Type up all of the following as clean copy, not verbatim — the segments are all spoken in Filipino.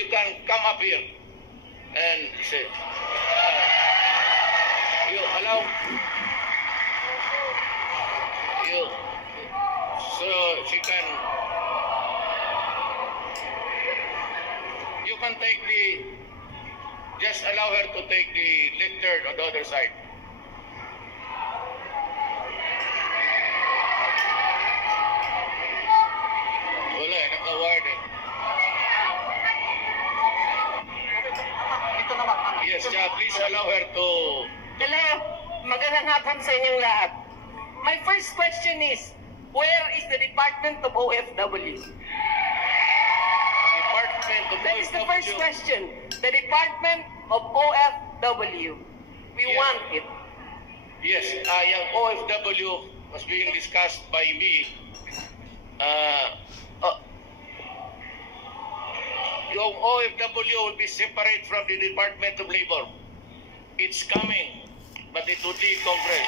you can come up here and say, you allow you, so she can, you can take the, just allow her to take the lectern on the other side. Wala, naka-ward eh. Yes, please allow her to... Hello, magandang hapon sa inyong lahat. My first question is, where is the Department of OFW? Department of That is the OFW. first question. The Department of OFW. We Yes. want it. Yes, yung OFW was being discussed by me. Yung OFW will be separate from the Department of Labor. It's coming, but it will be Congress.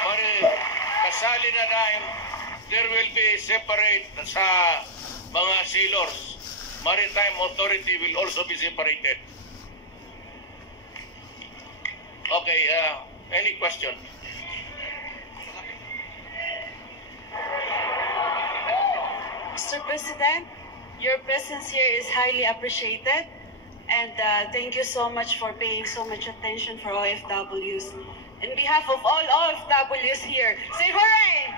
Pare, kasali na dahil there will be separate sa mga sailors. Maritime Authority will also be separated. Okay, any question? Mr. President, your presence here is highly appreciated, and thank you so much for paying so much attention for OFWs. In behalf of all OFWs here, say hooray!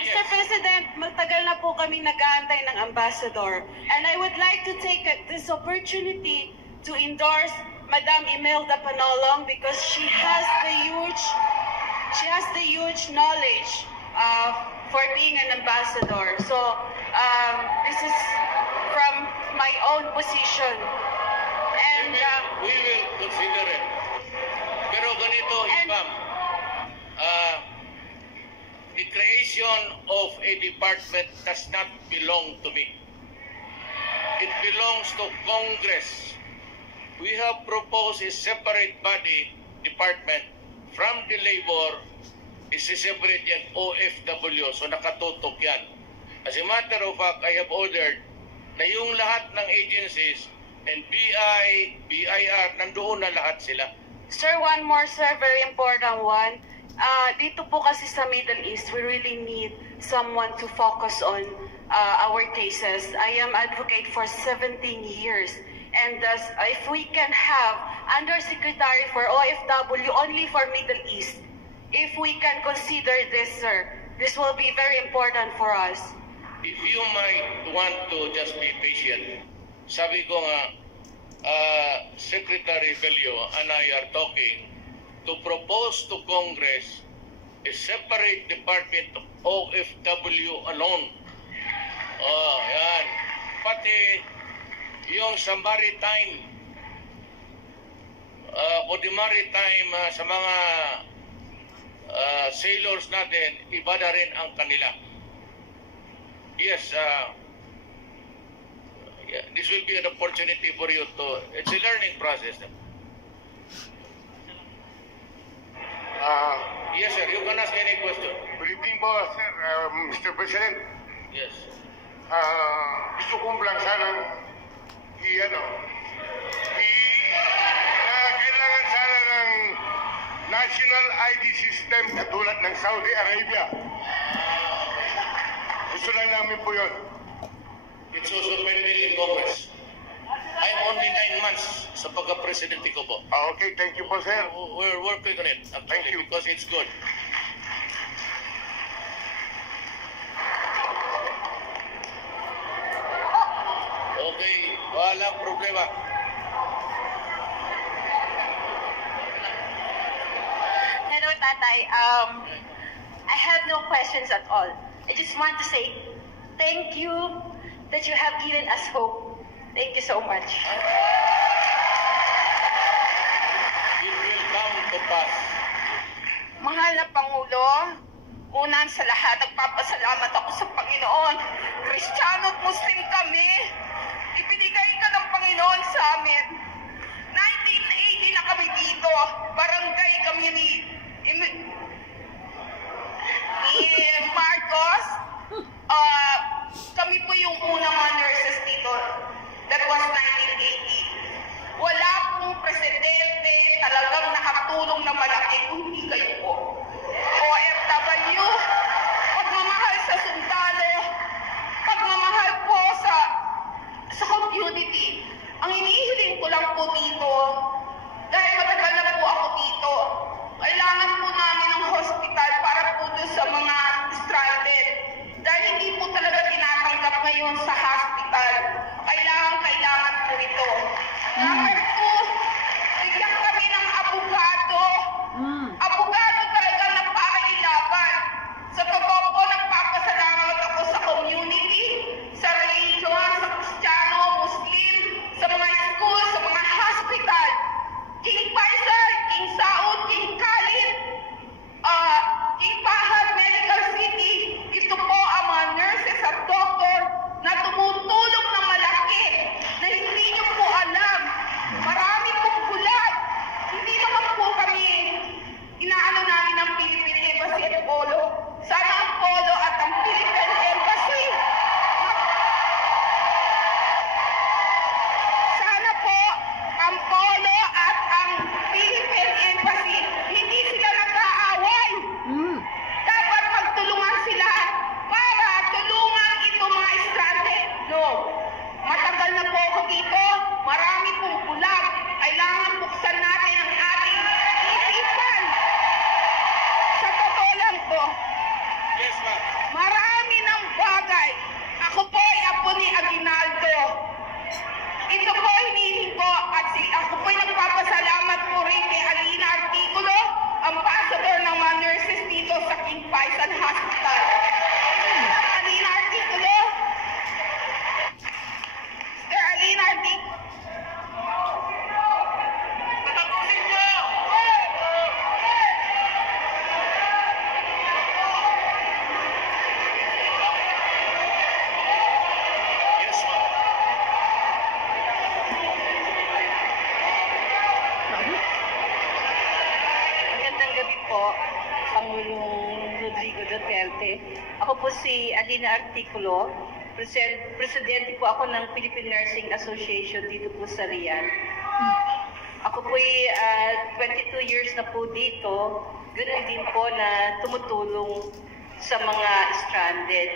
Yes. Mr. President, matagal na po kami nag-aantay ng ambassador, and I would like to take this opportunity to endorse Madam Imelda Panolong because she has the huge knowledge for being an ambassador. So this is from my own position, and We will consider it. Pero ganito, Ma'am, the creation of a department does not belong to me. It belongs to Congress. We have proposed a separate body department from the labor. Is separate yan, OFW, so nakatutok yan. As a matter of fact, I have ordered na yung lahat ng agencies and BI, BIR, nandoon na lahat sila. sir, one more, sir, very important one. Dito po kasi sa Middle East, we really need someone to focus on our cases. I am advocate for 17 years. And if we can have Undersecretary for OFW only for Middle East, if we can consider this, sir, this will be very important for us. If you might want to just be patient, sabi ko nga, Secretary Bello and I are talking to propose to Congress a separate department of OFW alone. Oh, yan. Pati yung sa maritime, o the maritime sa mga sailors natin, iba na rin ang kanila. Yes, yeah, this will be an opportunity for you to, it's a learning process. Yes, sir, you can ask any question. Good evening po, sir, Mr. President. Yes. Gusto kong lang sanang kailangan sana ng national ID system katulad ng Saudi Arabia. Gusto lang namin po yun. It's also pending in Congress. I'm only 9 months sa pagka-presidente ko po. Okay, thank you po, sir. We're working on it, actually, Thank you. because it's good. Okay, walang problema. Hello, Tatay. I have no questions at all. I just want to say thank you that you have given us hope. Thank you so much. It will come to pass. Mahal na Pangulo, unan sa lahat, nagpapasalamat ako sa Panginoon. Kristiyano at Muslim kami. Ibinigay ka ng Panginoon sa amin. 1980 na kami dito. Barangay kami ni Marcos. Kami po yung po ni Aguinaldo. Ito po hinihiling ko at ako po'y nagpapasalamat po rin kay Alina Articulo, ambassador ng mga nurses dito sa King Faisal Hospital. Alina Articulo. Sir Alina Articulo. Pangulong Rodrigo Duterte. Ako po si Alina Articulo. Presidente po ako ng Philippine Nursing Association dito po sa Riyadh. Ako po 22 years na po dito. Ganun din po na tumutulong sa mga stranded.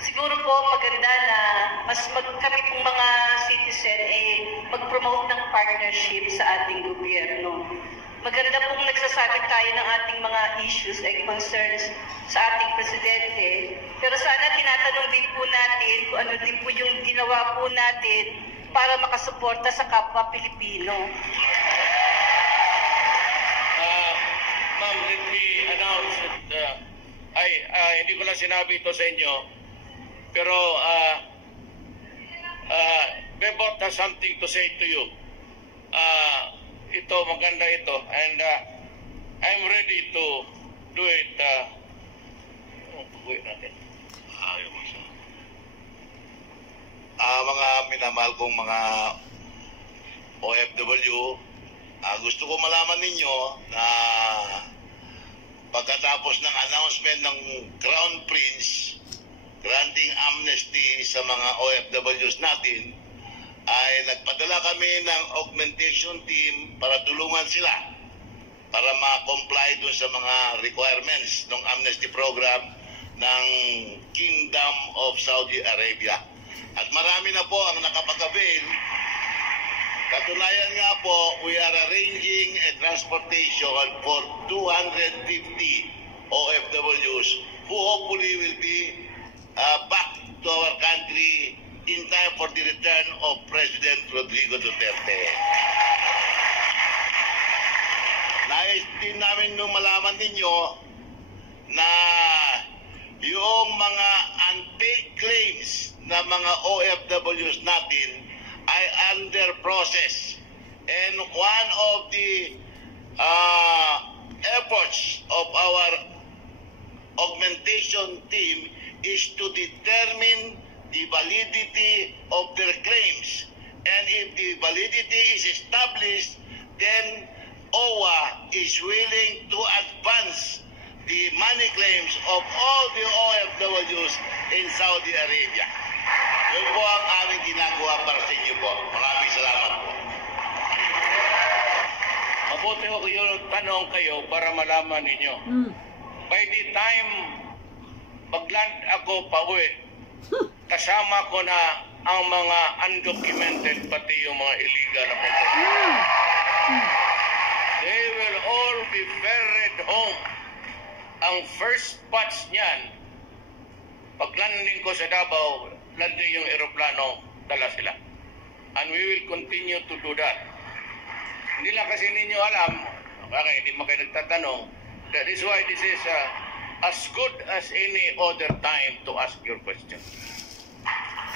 Siguro po maganda na mas kami pong mga citizen mag-promote ng partnership sa ating gobyerno. Maganda pong nagsasabi tayo ng ating mga issues and concerns sa ating presidente. Pero sana tinatanong din po natin kung ano din po yung ginawa po natin para makasuporta sa kapwa Pilipino. Ma'am, let me announce that hindi ko lang sinabi ito sa inyo, pero Bebot has something to say to you. Ito, maganda ito. And I'm ready to do it. Pag-uwi natin. Mga minamahal kong mga OFW, gusto ko malaman ninyo na pagkatapos ng announcement ng Crown Prince granting amnesty sa mga OFWs natin, ay nagpadala kami ng augmentation team para tulungan sila para ma-comply dun sa mga requirements ng amnesty program ng Kingdom of Saudi Arabia. At marami na po ang nakapag-avail. Katunayan nga po, we are arranging a transportation for 250 OFWs who hopefully will be back to our country in time for the return of President Rodrigo Duterte. Nais din namin nung malaman ninyo na yung mga unpaid claims na mga OFWs natin ay under process. And one of the efforts of our augmentation team is to determine the validity of their claims. And if the validity is established, then OWA is willing to advance the money claims of all the OFWs in Saudi Arabia. Yun po ang aming ginagawa para sa inyo po. Maraming salamat po. Mabuti ko yung tanong kayo para malaman ninyo. By the time pag-land ako pauwi, kasama ko na ang mga undocumented, pati yung mga illegal na people. They will all be ferried home. Ang first batch niyan, pag-landing ko sa Davao, landing yung aeroplano, dala sila. And we will continue to do that. Hindi lang kasi ninyo alam, bakit hindi mo kayo nagtatanong, that is why this is as good as any other time to ask your question.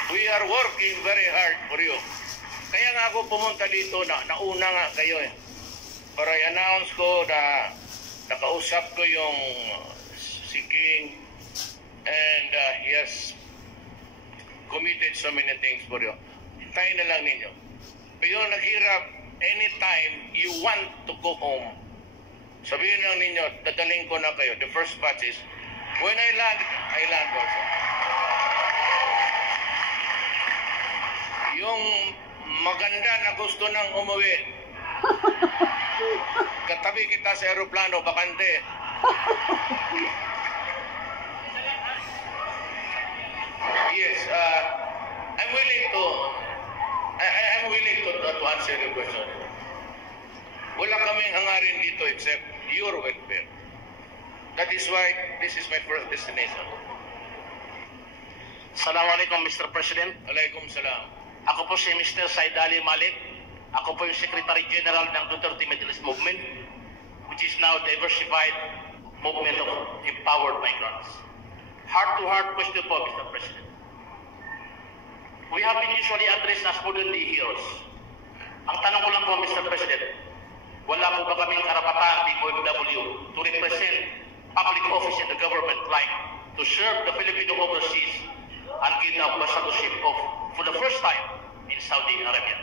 We are working very hard for you. Kaya nga ako pumunta dito, nauna nga kayo para i-announce ko na nakausap ko yung si King and he has committed so many things for you. Hintayin na lang ninyo. Pero naghirap, anytime you want to go home, sabihin lang ninyo, dadaling ko na kayo. The first batch is, when I land also. Yung maganda na gusto nang umuwi, katabi kita sa aeroplano, bakante. Yes, I'm willing to answer your question. Wala kaming hangarin dito except your welfare. That is why this is my first destination. Assalamualaikum, Mr. President. Alaikum salam. Ako po si Mr. Said Ali Malik. Ako po yung Secretary General ng Duterte Middle East Movement, which is now Diversified Movement of Empowered Migrants. Heart-to-heart question po, Mr. President. We have been usually addressed as modern-day heroes. Ang tanong ko lang po, Mr. President, wala po ba kaming karapatan ng OFW to represent public office in the government, like to serve the Filipino overseas and gain the ambassadorship of, for the first time, in Saudi Arabia?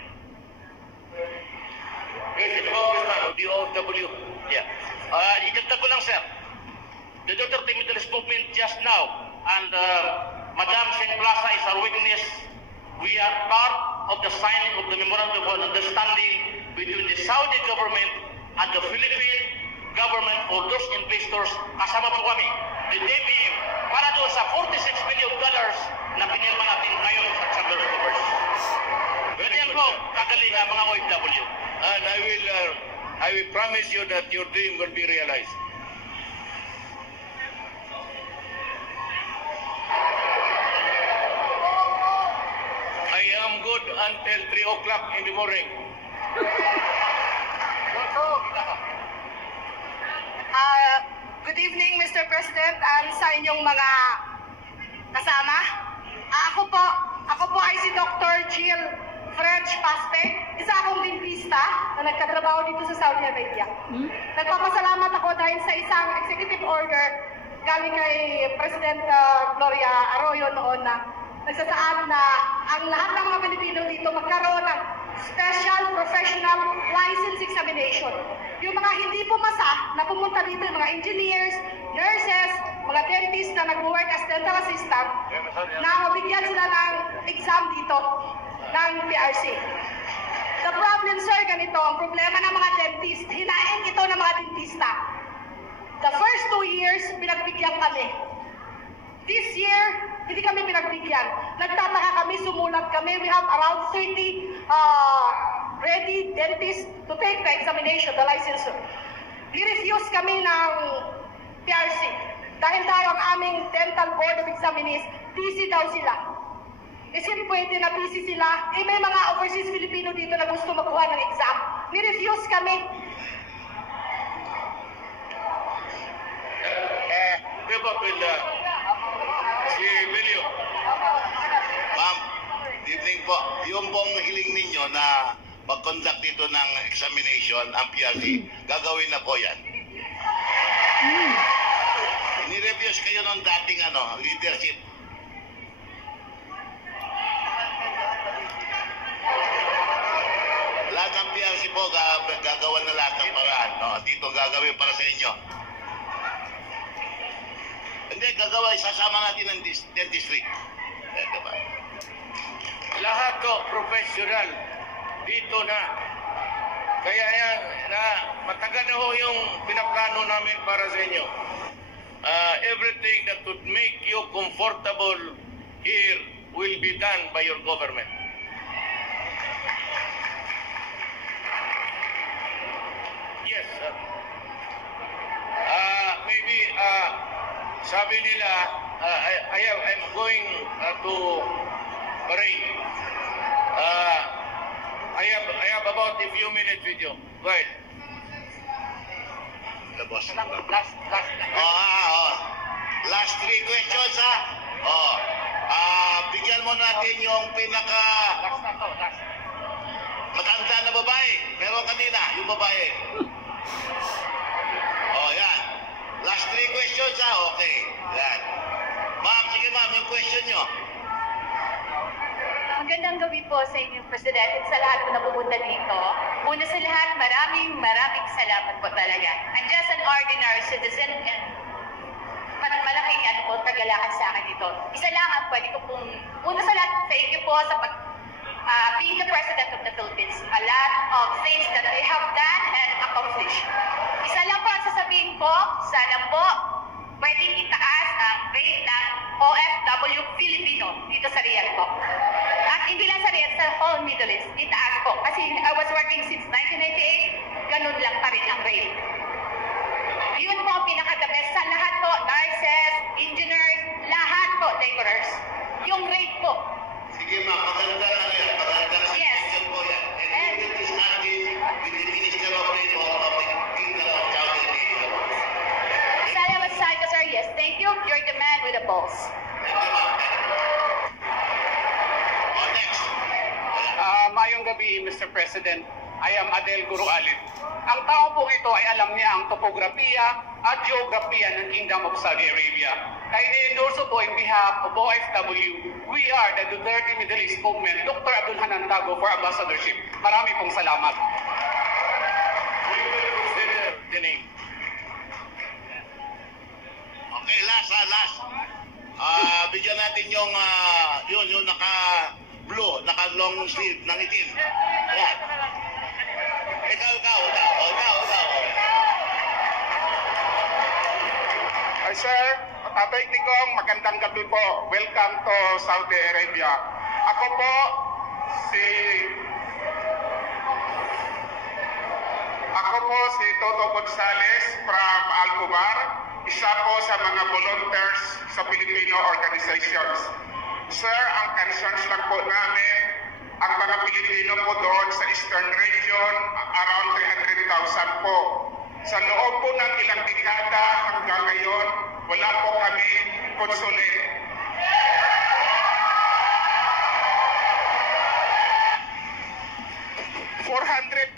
Yes, Congressman of the OFW. Yeah. Idagdag ko lang, sir. The Duterte Middle East Movement just now, and Madam Singh Plaza is our witness. We are part of the signing of the Memorandum of Understanding between the Saudi government and the Philippine government for those investors. Kasama po kami, the DBM, para doon sa $46 billion na pinirma natin ngayon sa Chamber of Commerce. Pwede yan po, kagaling ang mga OFW. And I will promise you that your dream will be realized. I am good until 3 o'clock in the morning. Good evening, Mr. President, and sa inyong mga kasama. Ako po ay si Dr. Jill French Paspe, isa akong dentista na nagkatrabaho dito sa Saudi Arabia. Nagpapasalamat ako dahil sa isang executive order galing kay President Gloria Arroyo noon na nagsasaad na ang lahat ng mga Pilipino dito magkaroon ng special professional license examination. Yung mga hindi pumasa na pumunta dito, yung mga engineers, nurses, mga dentists na nag-work as dental assistant, na mabigyan sila ng exam dito ng PRC. The problem, sir, ganito, ang problema ng mga dentist, hinaing ito ng mga dentista. The first 2 years, pinagbigyan kami. This year, hindi kami pinagbigyan. Nagtataka kami, sumulat kami. We have around 30 ready dentists to take the examination, the licensure. I-refuse kami ng PRC. Dahil daw ang aming Dental Board of Examinees, busy daw sila. Isin pwede na busy sila. May mga overseas Filipino dito na gusto makuha ng exam. Ni-refuse kami. Si Emilio. Ma'am, evening po. Yung pong hiling ninyo na mag-conduct dito ng examination, ang PRC, gagawin na po yan. Nireviews kayo ng dating leadership. Lahat ng PRC po, gagawa na lahat ng paraan. No? Dito gagawin para sa inyo. Hindi, gagawa, isasama natin ng dentistry. Diba? Lahat to professional dito na. Kaya yan, na matagal na ho yung pinaplano namin para sa inyo. Everything that would make you comfortable here will be done by your government. Yes, sir. Maybe, sabi nila, I'm going to Bahrain. I have about a few minutes with you. Go ahead. The boss. Last 3 questions, ha? Bigyan mo natin yung pinaka matanda na babae. Pero kanina, yung babae. Yan. Last 3 questions, ha? Okay. Yan. Ma'am, sige ma'am, yung question nyo. Magandang gabi po sa inyong President at sa lahat po na pupunta dito. Una sa lahat, maraming salamat po talaga. I'm just an ordinary citizen and malaking tagalakan sa akin dito. Isa lang ang pwede ko pong, una sa lahat, thank you po sa being the President of the Philippines. A lot of things that they have done and accomplished. Isa lang po ang sasabihin ko, sana po pwedeng itaas ang rate ng OFW Filipino dito sa Riyadh po. At hindi lang sa Riyadh, sa whole Middle East, itaas po. Kasi I was working since 1998, ganun lang pa rin ang rate. Yun po, pinaka-the best sa lahat po, nurses, engineers, lahat po, laborers. yung rate po. Sige ma'am, magandang ano yan, magandang Yes. suggestion po yan. And we will discuss this with the Minister of Labor of the Kingdom of Saudi Arabia. Salamat sa akin, sir. Yes, thank you. You're the man with the balls. Thank you ma'am. Oh, next. Mayong gabi, Mr. President. I am Adel Gurualit. Ang tao po ito ay alam niya ang topografiya at geografiya ng Kingdom of Saudi Arabia. Kaya ni-endorso po in behalf of OFW, we are the Duterte Middle East Movement, Dr. Abdul Hanan Tago for ambassadorship. Marami pong salamat. We will consider the name. Okay, last. Bigyan natin yung, yung naka-blue, naka-long sleeve ng itim. Yan. Ikaw. Ay sir, Tatay Tigong, magandang gabi po. Welcome to Saudi Arabia. Ako po si Toto Gonzales from Alcobar, isa po sa mga volunteers sa Filipino organizations. Sir, ang concerns lang po namin, ang mga Pilipino po doon sa Eastern region, around 300,000 po. Sa loob po ng ilang dekada hanggang ngayon, wala po kami consulate.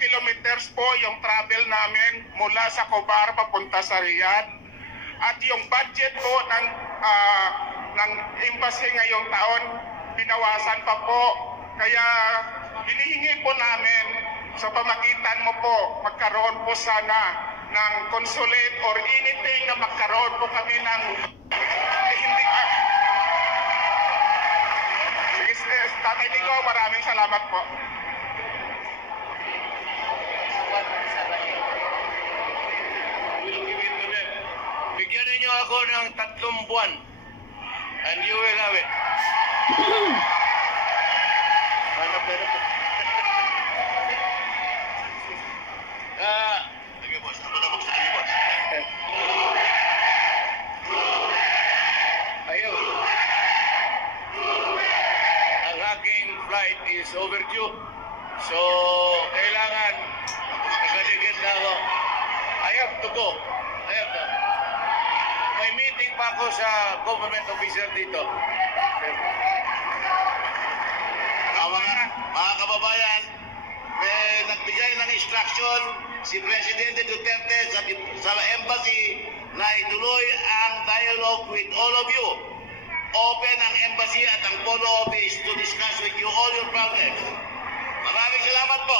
Kilometers po yung travel namin mula sa Khobar papunta sa Riyadh. At yung budget po ng embassy ngayong taon, binawasan pa po. Kaya hinihingi po namin sa pamagitan mo po, magkaroon po sana ng consulate or anything na magkaroon po kami ng hindi. Sige, Tatay Tigo, maraming salamat po. We'll give it to them. Bigyan ninyo ako ng 3 buwan and you will have it. Sige boss, ako na magsabi boss. Ayun. Ang aking flight is overdue. So, kailangan nakaligid na ako. I have to go. May meeting pa ako sa government official dito. Mga kababayan, may nagbigay ng instruction si Presidente Duterte sa embassy na ituloy ang dialogue with all of you. Open ang embassy at ang polo office to discuss with you all your problems. Maraming salamat po.